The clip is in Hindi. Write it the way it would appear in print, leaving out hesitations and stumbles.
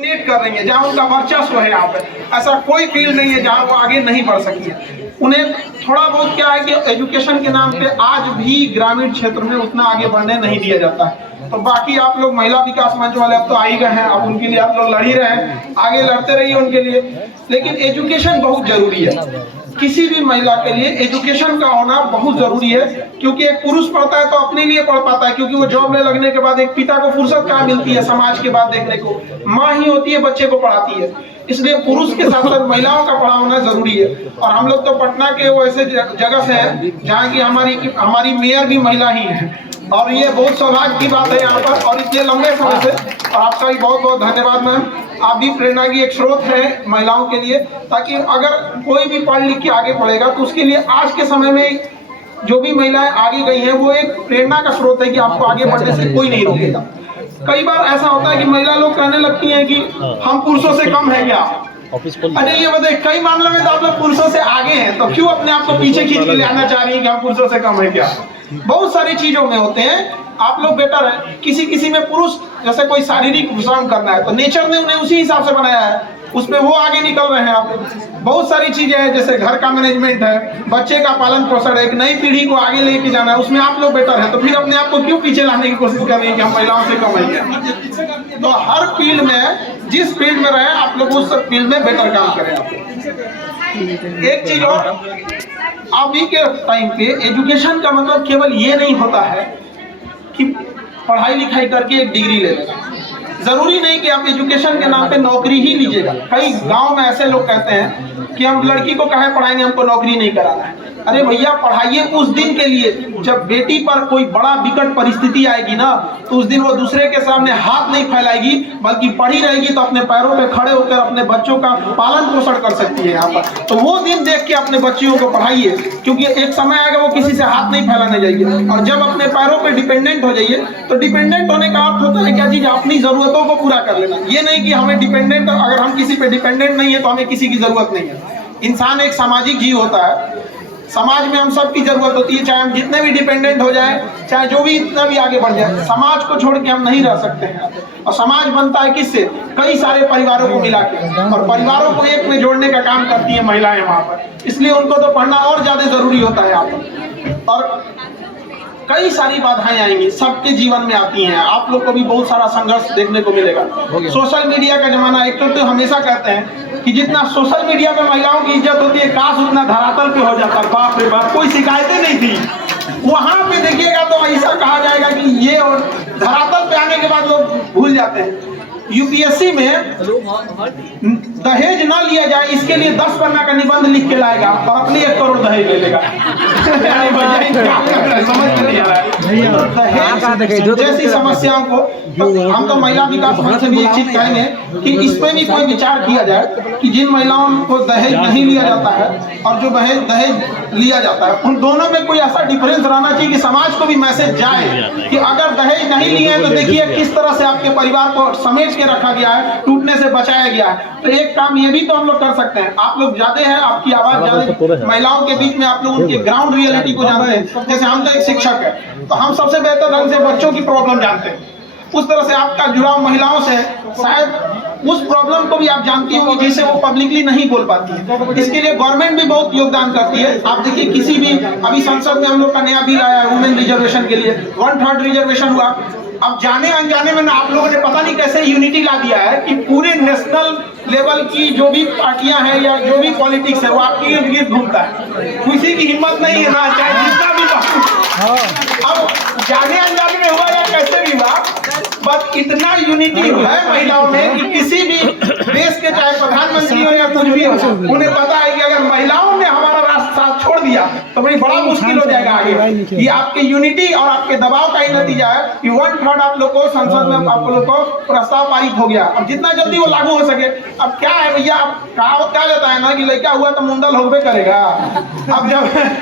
डोमिनेट कर रही है, जहाँ उनका वर्चस्व है। यहाँ पे ऐसा कोई फील्ड नहीं है जहाँ वो आगे नहीं बढ़ सकती है। उन्हें थोड़ा बहुत क्या है कि एजुकेशन के नाम पे आज भी ग्रामीण क्षेत्र में उतना आगे बढ़ने नहीं दिया जाता है। तो बाकी आप लोग महिला विकास मंच वाले अब तो आ ही गए हैं, अब उनके लिए आप लोग लड़ ही रहे हैं, आगे लड़ते रहिए उनके लिए। लेकिन एजुकेशन बहुत जरूरी है, किसी भी महिला के लिए एजुकेशन का होना बहुत जरूरी है। क्योंकि एक पुरुष पढ़ता है तो अपने लिए पढ़ पाता है, क्योंकि वो जॉब में लगने के बाद एक पिता को फुर्सत कहाँ मिलती है समाज के बात देखने को, माँ ही होती है बच्चे को पढ़ाती है। इसलिए पुरुष के साथ साथ महिलाओं का पढ़ाना जरूरी है। और हम लोग तो पटना के वो ऐसे जगह से है जहाँ की हमारी मेयर भी महिला ही है, और ये बहुत सौभाग्य की बात है यहाँ पर, और इतने लंबे समय से। और आपका भी बहुत बहुत धन्यवाद मैम, आप भी प्रेरणा की एक स्रोत है महिलाओं के लिए, ताकि अगर कोई भी पढ़ लिख के आगे बढ़ेगा तो उसके लिए आज के समय में जो भी महिलाएं आगे गई हैं वो एक प्रेरणा का स्रोत है कि आपको आगे बढ़ने से कोई नहीं रोकेगा। कई बार ऐसा होता है कि महिला लोग कहने लगती हैं कि हम पुरुषों से कम है क्या। अरे ये बताइए, कई मामलों में तो आप लोग पुरुषों से आगे हैं, तो क्यों अपने आप को पीछे खींच के लाना चाह रही है कि हम पुरुषों से कम है क्या। बहुत सारी चीजों में होते हैं आप लोग बेटर है। किसी में पुरुष जैसे कोई शारीरिक श्रम करना है तो नेचर ने उन्हें उसी हिसाब से बनाया है, उसमें वो आगे निकल रहे हैं। आप बहुत सारी चीजें हैं जैसे घर का मैनेजमेंट है, बच्चे का पालन पोषण है, एक नई पीढ़ी को आगे लेके जाना है, उसमें आप लोग बेटर है। तो फिर अपने आप को क्यों पीछे लाने की कोशिश कर रही है कि हम महिलाओं से कम है। तो हर फील्ड में, जिस फील्ड में रहे आप लोग उस फील्ड में बेटर काम करें। आप एक चीज और, अभी के टाइम पे एजुकेशन का मतलब केवल ये नहीं होता है कि पढ़ाई लिखाई करके एक डिग्री ले लेना। जरूरी नहीं कि आप एजुकेशन के नाम पे नौकरी ही लीजिएगा। कई गांव में ऐसे लोग कहते हैं कि हम लड़की को काहे पढ़ाएंगे, हमको नौकरी नहीं कराना है। अरे भैया पढ़ाइए उस दिन के लिए जब बेटी पर कोई बड़ा विकट परिस्थिति आएगी ना, तो उस दिन वो दूसरे के सामने हाथ नहीं फैलाएगी, बल्कि पढ़ी रहेगी तो अपने पैरों पे खड़े होकर अपने बच्चों का पालन पोषण कर सकती है यहाँ पर। तो वो दिन देख के अपने बच्चियों को पढ़ाइए, क्योंकि एक समय आएगा वो किसी से हाथ नहीं फैलाने जाएगी। और जब अपने पैरों पे डिपेंडेंट हो जाइए, तो डिपेंडेंट होने का अर्थ होता है क्या चीज, अपनी जरूरतों को पूरा कर लेना। ये नहीं कि हमें डिपेंडेंट, अगर हम किसी पे डिपेंडेंट नहीं है तो हमें किसी की जरूरत नहीं है। इंसान एक सामाजिक जीव होता है, समाज में हम सब की जरूरत होती है। चाहे हम जितने भी डिपेंडेंट हो जाए, चाहे जो भी इतना भी आगे बढ़ जाए, समाज को छोड़ के हम नहीं रह सकते हैं। और समाज बनता है किससे, कई सारे परिवारों को मिला के, और परिवारों को एक में जोड़ने का काम करती है महिलाएं वहां पर। इसलिए उनको तो पढ़ना और ज्यादा जरूरी होता है यहाँ पर। और कई सारी बाधाएं आएंगी, सबके जीवन में आती हैं। आप लोग को भी बहुत सारा संघर्ष देखने को मिलेगा। सोशल मीडिया का जमाना, एक तो हमेशा कहते हैं कि जितना सोशल मीडिया पे महिलाओं की इज्जत होती है, काश उतना धरातल पे हो जाता। बाप रे बाप, कोई शिकायतें नहीं थी। वहां पे देखिएगा तो ऐसा कहा जाएगा कि ये, और धरातल पे आने के बाद लोग भूल जाते हैं। यूपीएससी में दहेज ना लिया जाए इसके लिए 10 पन्ना का निबंध लिख के लाएगा और अपनी 1 करोड़ दहेज ले लेगा। जैसी समस्याओं को तो हम तो महिला विकास मंच से भी एक चीज कहेंगे कि इसमें भी कोई विचार किया जाए कि जिन महिलाओं को दहेज नहीं लिया जाता है और जो दहेज लिया जाता है, उन दोनों में कोई ऐसा डिफरेंस रहना चाहिए कि समाज को भी मैसेज जाए कि अगर दहेज नहीं लिए हैं तो देखिए किस तरह से आपके परिवार को समेट के रखा गया है, टूटने से बचाया गया है। तो एक काम ये भी तो हम लोग कर सकते हैं। आप लोग ज्यादा हैं, आपकी आवाज ज्यादा महिलाओं के बीच में, आप लोग उनके ग्राउंड रियलिटी को जानते हैं। जैसे हम तो एक शिक्षक है, तो हम सबसे बेहतर ढंग से बच्चों की प्रॉब्लम जानते हैं। उस तरह से आपका जुड़ाव महिलाओं से, शायद उस प्रॉब्लम को भी आप जानती होंगी जिसे वो पब्लिकली नहीं बोल पाती है। इसके लिए गवर्नमेंट भी बहुत योगदान करती है। आप देखिए किसी भी, अभी संसद में हम लोग का नया बिल आया है वुमेन रिजर्वेशन के लिए, 1/3 रिजर्वेशन हुआ। अब जाने अनजाने में ना आप लोगों ने पता नहीं कैसे यूनिटी ला दिया है कि पूरे नेशनल लेवल की जो भी पार्टियां हैं या जो भी पॉलिटिक्स है वो आपके इर्द गिर्द घूमता है। किसी की हिम्मत नहीं है ना, चाहे जितना भी अब जाने अनजाने में हुआ या कैसे भी हुआ, बस इतना यूनिटी है महिलाओं में कि किसी भी देश के चाहे प्रधानमंत्री हो या कुछ भी हो, उन्हें पता है कि अगर महिलाओं ने हमारा रास्ता साथ छोड़ दिया तो बड़ी बड़ा मुश्किल हो जाएगा आगे। ये आपके यूनिटी और आपके दबाव का ही नतीजा है कि 1/3 आप लोग को संसद में आप लोग को प्रस्ताव पारित हो गया। अब जितना जल्दी वो लागू हो सके। अब क्या है भैया, कहावत क्या जाता है ना कि लड़का हुआ तो मुंडल होबे करेगा। अब जब